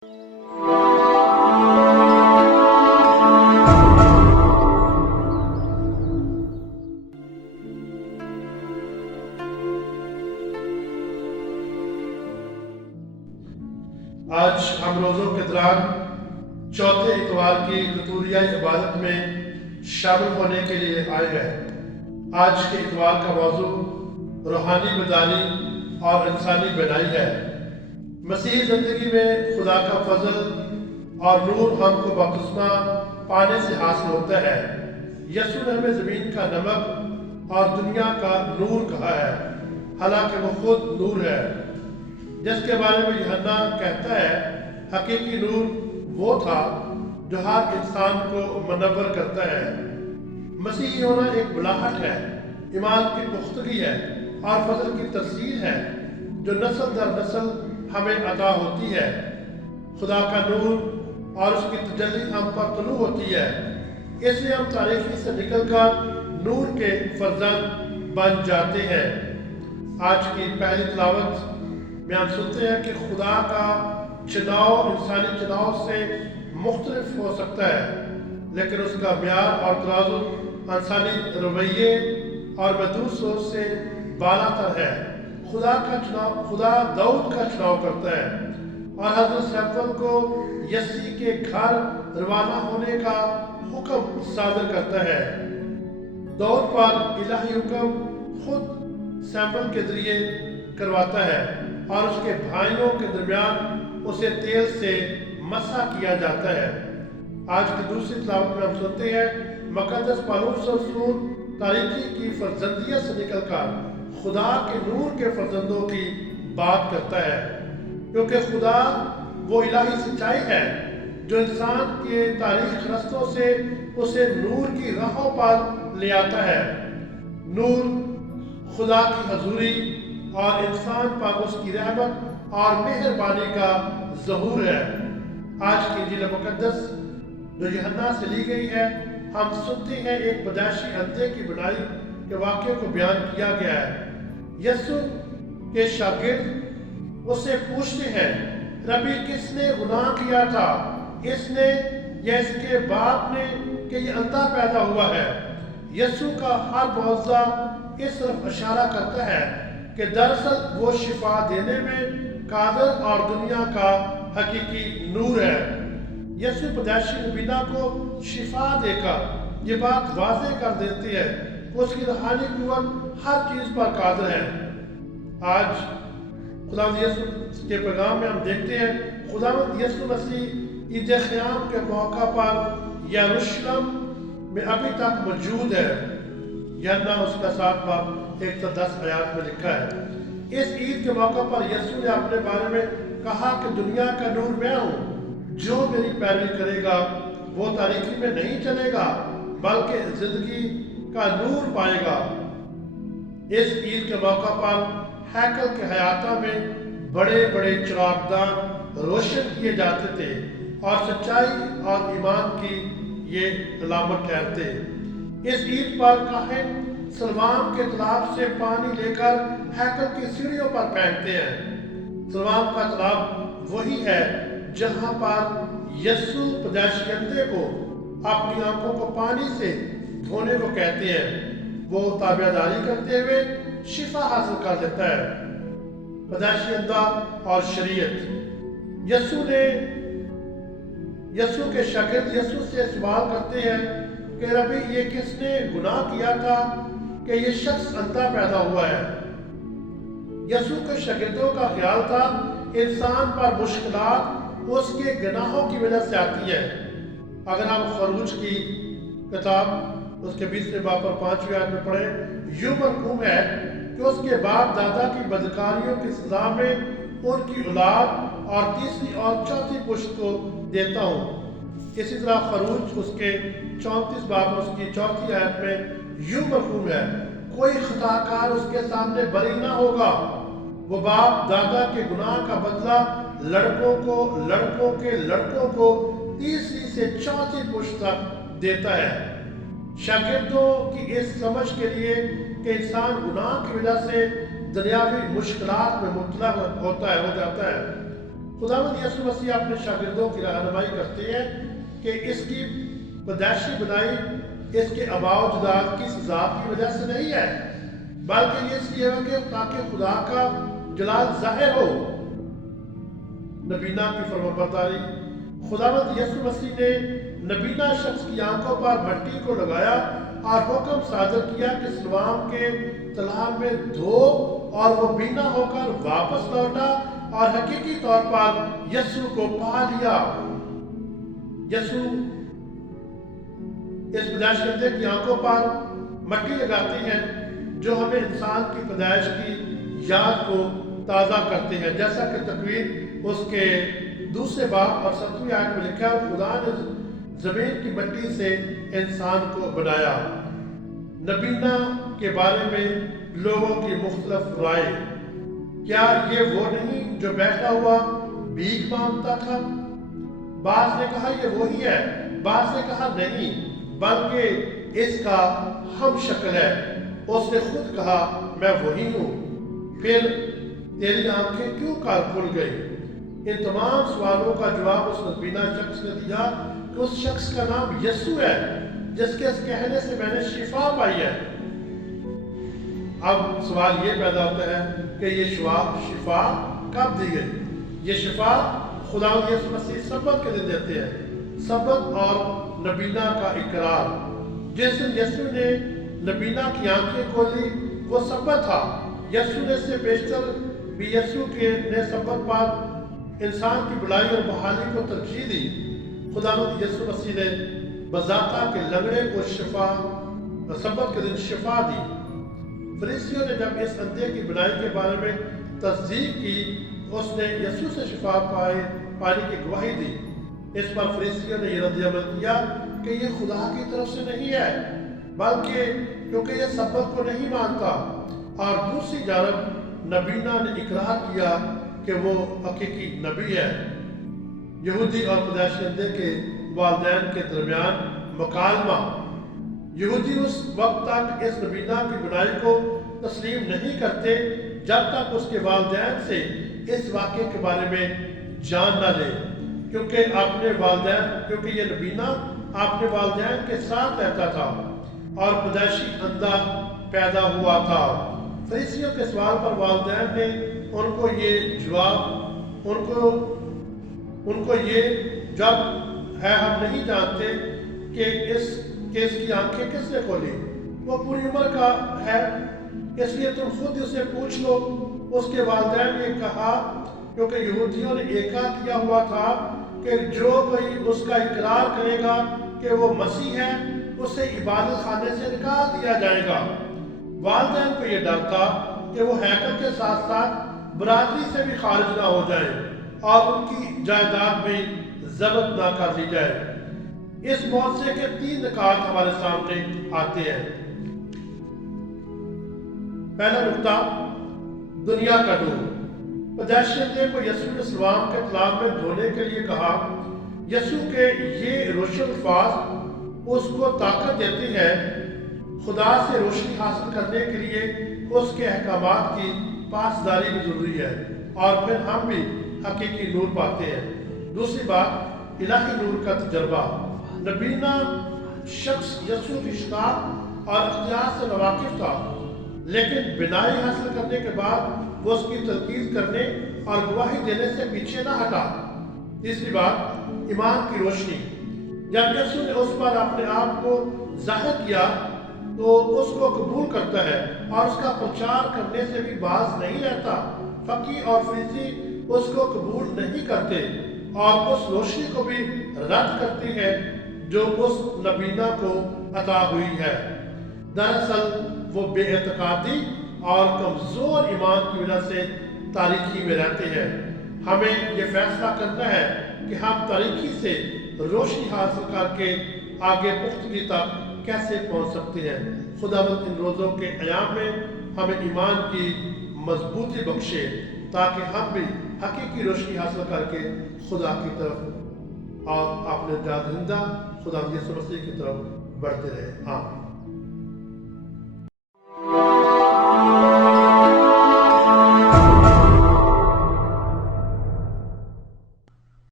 آج ہم روزوں کے دوران چوتھے اتوار کی لطوریہ عبادت میں شامل ہونے کے لیے آئے ہیں۔ آج کے اتوار کا موضوع روحانی بیداری اور انسانی بینائی ہے۔ مسیحی زندگی میں خدا کا فضل اور نور ہم کو بپتسمہ پانے سے حاصل ہوتا ہے۔ یسوع نے ہمیں زمین کا نمک اور دنیا کا نور کہا ہے، حالانکہ وہ خود نور ہے، جس کے بارے میں یوحنا کہتا ہے حقیقی نور وہ تھا جو ہر انسان کو منور کرتا ہے۔ مسیحی ہونا ایک بلاہٹ ہے، ایمان کی پختگی ہے اور فضل کی ترسیل ہے جو نسل در نسل ہمیں عطا ہوتی ہے۔ خدا کا نور اور اس کی تجلی ہم پر طلوع ہوتی ہے، اس لیے ہم تاریکی سے نکل کر نور کے فرزند بن جاتے ہیں۔ آج کی پہلی تلاوت میں ہم سنتے ہیں کہ خدا کا چناؤ انسانی چناؤ سے مختلف ہو سکتا ہے، لیکن اس کا معیار اور ترازو انسانی رویے اور محدود سوچ سے بالا تر ہے۔ خدا داؤد کا چناؤ کرتا ہے اور حضرت سیمسن کو یسی کے گھر روانہ ہونے کا حکم صادر کرتا ہے۔ داؤد پر الہی حکم خود سیمسن کے ذریعے کرواتا ہے اور اس کے بھائیوں کے درمیان اسے تیل سے مسح کیا جاتا ہے۔ آج کی دوسری تلاوت میں ہم سنتے ہیں مقدس پالوس رسول تاریکی کی فرزندیت سے نکل کر خدا کے نور کے فرزندوں کی بات کرتا ہے، کیونکہ خدا وہ الہی سچائی ہے جو انسان کے تاریخ رستوں سے اسے نور کی راہوں پر لے آتا ہے۔ نور خدا کی حضوری اور انسان پر اس کی رحمت اور مہربانی کا ظہور ہے۔ آج کی انجیل مقدس جو یوحنا سے لی گئی ہے، ہم سنتے ہیں ایک پیدائشی اندھے کی بنائی کے واقعے کو بیان کیا گیا ہے۔ یسوع کے شاگرد اس سے پوچھتے ہیں، ربی کس نے گناہ کیا تھا، اس نے یا اس کے باپ نے کہ یہ اندھا پیدا ہوا ہے؟ یسوع کا ہر معجزہ اس طرف اشارہ کرتا ہے کہ دراصل وہ شفا دینے میں قادر اور دنیا کا حقیقی نور ہے۔ یسوع پیدائشی مبینہ کو شفا دے کر یہ بات واضح کر دیتی ہے کہ اس کی روحانی قوت ہر چیز پر قادر ہے۔ آج خداوند یسوع کے پیغام میں ہم دیکھتے ہیں خداوند یسوع مسیح عید قیام کے موقع پر یروشلم میں ابھی تک موجود ہے۔ یوحنا اس کا 7 باب 110 آیات میں لکھا ہے۔ اس عید کے موقع پر یسوع نے اپنے بارے میں کہا کہ دنیا کا نور میں ہوں، جو میری پیروی کرے گا وہ تاریکی میں نہیں چلے گا بلکہ زندگی کا نور پائے گا۔ اس عید کے موقع پر ہیکل کے احاطہ میں بڑے بڑے چراغدان روشن کیے جاتے تھے اور سچائی اور ایمان کی یہ علامت ٹھہرتے۔ اس عید پر کاہن سلوام کے تالاب سے پانی لے کر ہیکل کی سیڑھیوں پر پھینکتے ہیں۔ سلوام کا تالاب وہی ہے جہاں پر یسوع پیدائشی اندھے کو اپنی آنکھوں کو پانی سے دھونے کو کہتے ہیں۔ وہ تابعداری کرتے ہوئے شفا حاصل کر لیتا ہے۔ پیدائشی اندھا اور شریعت۔ یسوع کے شاگرد یسوع سے سوال کرتے ہیں کہ ربی یہ کس نے گناہ کیا تھا کہ یہ شخص اندھا پیدا ہوا ہے؟ یسوع کے شاگردوں کا خیال تھا انسان پر مشکلات اس کے گناہوں کی وجہ سے آتی ہے۔ اگر ہم خروج کی کتاب اس کے 20ویں باب پر 5ویں آیت میں پڑھیں، یوں مرقوم ہے کہ اس کے باپ دادا کی بدکاریوں کی سزا میں ان کی اولاد اور تیسری اور چوتھی پشت کو دیتا ہوں۔ اسی طرح خروج اس کے 34 باب اس کی 4 آیت میں یوں مرقوم ہے، کوئی خطا کار اس کے سامنے بری نہ ہوگا۔ وہ باپ دادا کے گناہ کا بدلہ لڑکوں کے لڑکوں کو تیسری سے چوتھی پشت تک دیتا ہے۔ شاگردوں کی اس سمجھ کے لیے کہ انسان گناہ کی وجہ سے دنیاوی مشکلات میں مبتلا ہو جاتا ہے، खुदावंद यीशु मसीह अपने शागिर्दों की रहनुमाई करते हैं कि इसकी पैदाइशी बनाई इसके अबावजदाद की सजा की वजह से नहीं है, बल्कि ये इसलिए है कि ताकि खुदा का जलाल जाहिर हो। नबीना की फरमाबरदारी। खुदावंद यीशु मसीह ने नबीना शख्स की आंखों पर मट्टी को लगाया और हुक्म सादर किया कि सिलवाम के तलाब में धो, और वो बीना होकर वापस लौटा और हकीकी तौर पर यीशु को पा लिया। यीशु इस पैदाइश करते की आंखों पर मट्टी लगाते हैं जो हमें इंसान की पैदाइश की याद को ताज़ा करते हैं, जैसा कि तकवीर उसके दूसरे बाब और 7वीं आयत में लिखा है, खुदा ने जमीन की मट्टी से इंसान को बनाया। नबीना के बारे में लोगों की मुख्तलिफ राय। क्या ये वो नहीं जो बैठा हुआ भीख मांगता था? बास ने कहा ये वही है, बास ने कहा नहीं, बल्कि इसका हम शक्ल है। उसने खुद कहा मैं वही हूँ। फिर तेरी आंखें क्यों खुल गई? इन तमाम सवालों का जवाब उस नबीना शख्स ने दिया कि उस शख्स का नाम यीशु है, जिसके कहने से मैंने शिफा पाई है। अब सवाल ये पैदा होता है कि ये शिफा कब दी गई? ये शिफा खुदावंद यीशु मसीह सबत के दिन देते हैं। सबत और नबीना का इकरार। जिस दिन यीशु ने नबीना की आंखें खोली वो सबत था। यीशु ने से बेशतर भी यीशु के ने सबत पर इंसान की बुलाई और बहाली को तरजीह दी। खुदावंद यीशु मसीह ने बज़ाता के लंगड़े को शिफा सबत के दिन शिफा दी। फरीसियों ने जब इस अंधे की बुनाई के बारे में तस्दीक की, उसने यीशु से शिफा पाने की गवाही दी। इस पर फरीसियों ने यह रद्द-ए-अमल किया कि ये खुदा की तरफ से नहीं है, बल्कि क्योंकि ये सबत को नहीं मानता। और दूसरी जानब नबीना ने इकरार किया कि वो हकीकी नबी है। यहूदी और पैदाइशी अंधे के वालिदैन के दरमियान मुकालमा। यहूदी उस वक्त तक इस नबीना की बुनाई को तस्लीम नहीं करते जब तक उसके वालिदैन से इस वाक़े के बारे में जान न ले, क्योंकि ये नबीना अपने वालिदैन के साथ रहता था और पैदाइशी अंधा पैदा हुआ था। फरीसियों के सवाल पर वालिदैन ने उनको ये जब है हम नहीं जानते कि इसकी आंखें किसने खोली, वो पूरी उम्र का है, इसलिए तुम खुद उसे पूछ लो। उसके वालिदैन ने कहा, क्योंकि यहूदियों ने एका किया हुआ था कि जो कोई उसका इकरार करेगा कि वो मसीह है, उसे इबादत खाने से निकाल दिया जाएगा। वालिदैन को ये डर था कि वो हैकल के साथ साथ बरादरी से भी खारिज ना हो जाए और उनकी जायदाद भी जब्त ना कर ली जाए। इस मौजे के 3 निकात हमारे सामने आते हैं। पहला नुकता, दुनिया का नूर। पैदाइशी अंधे को यीशु ने सिलवाम के तालाब में धोने के लिए कहा। यीशु के ये रोशन अल्फाज उसको ताकत देते हैं खुदा से रोशनी हासिल करने के लिए उसके अहकामात की पासदारी भी जरूरी है, और फिर हम भी हकीकी नूर पाते हैं। दूसरी बात, इलाही नूर का तजर्बा। नबीना शख्स यीशु की शिनाख्त और इख्तियार से नवाकिफ था, लेकिन बिनाई हासिल करने के बाद वो उसकी तलकीद करने और गवाही देने से पीछे ना हटा। तीसरी बात, ईमान की रोशनी। जब यीशु ने उस पर अपने आप को जाहिर किया तो उसको कबूल करता है और उसका प्रचार करने से भी बाज नहीं रहता। फकीह और फरीसी उसको कबूल नहीं करते और उस रोशनी को भी रद्द करते हैं जो उस नबीना को अता हुई है। दरअसल वो बेएतकादी और कमजोर ईमान की वजह से तारीकी में रहते हैं। हमें ये फैसला करना है कि हम तारीकी से रोशनी हासिल करके आगे पुख्तगी तक कैसे पहुंच सकते हैं। खुदावंद इन रोज़ों के अयाम में हमें ईमान की मजबूती बख्शे ताकि हम भी हकीकी रोशनी हासिल करके खुदा की तरफ और अपने जाजिंदा खुदा यीशु मसीह की तरफ बढ़ते रहे। आमीन।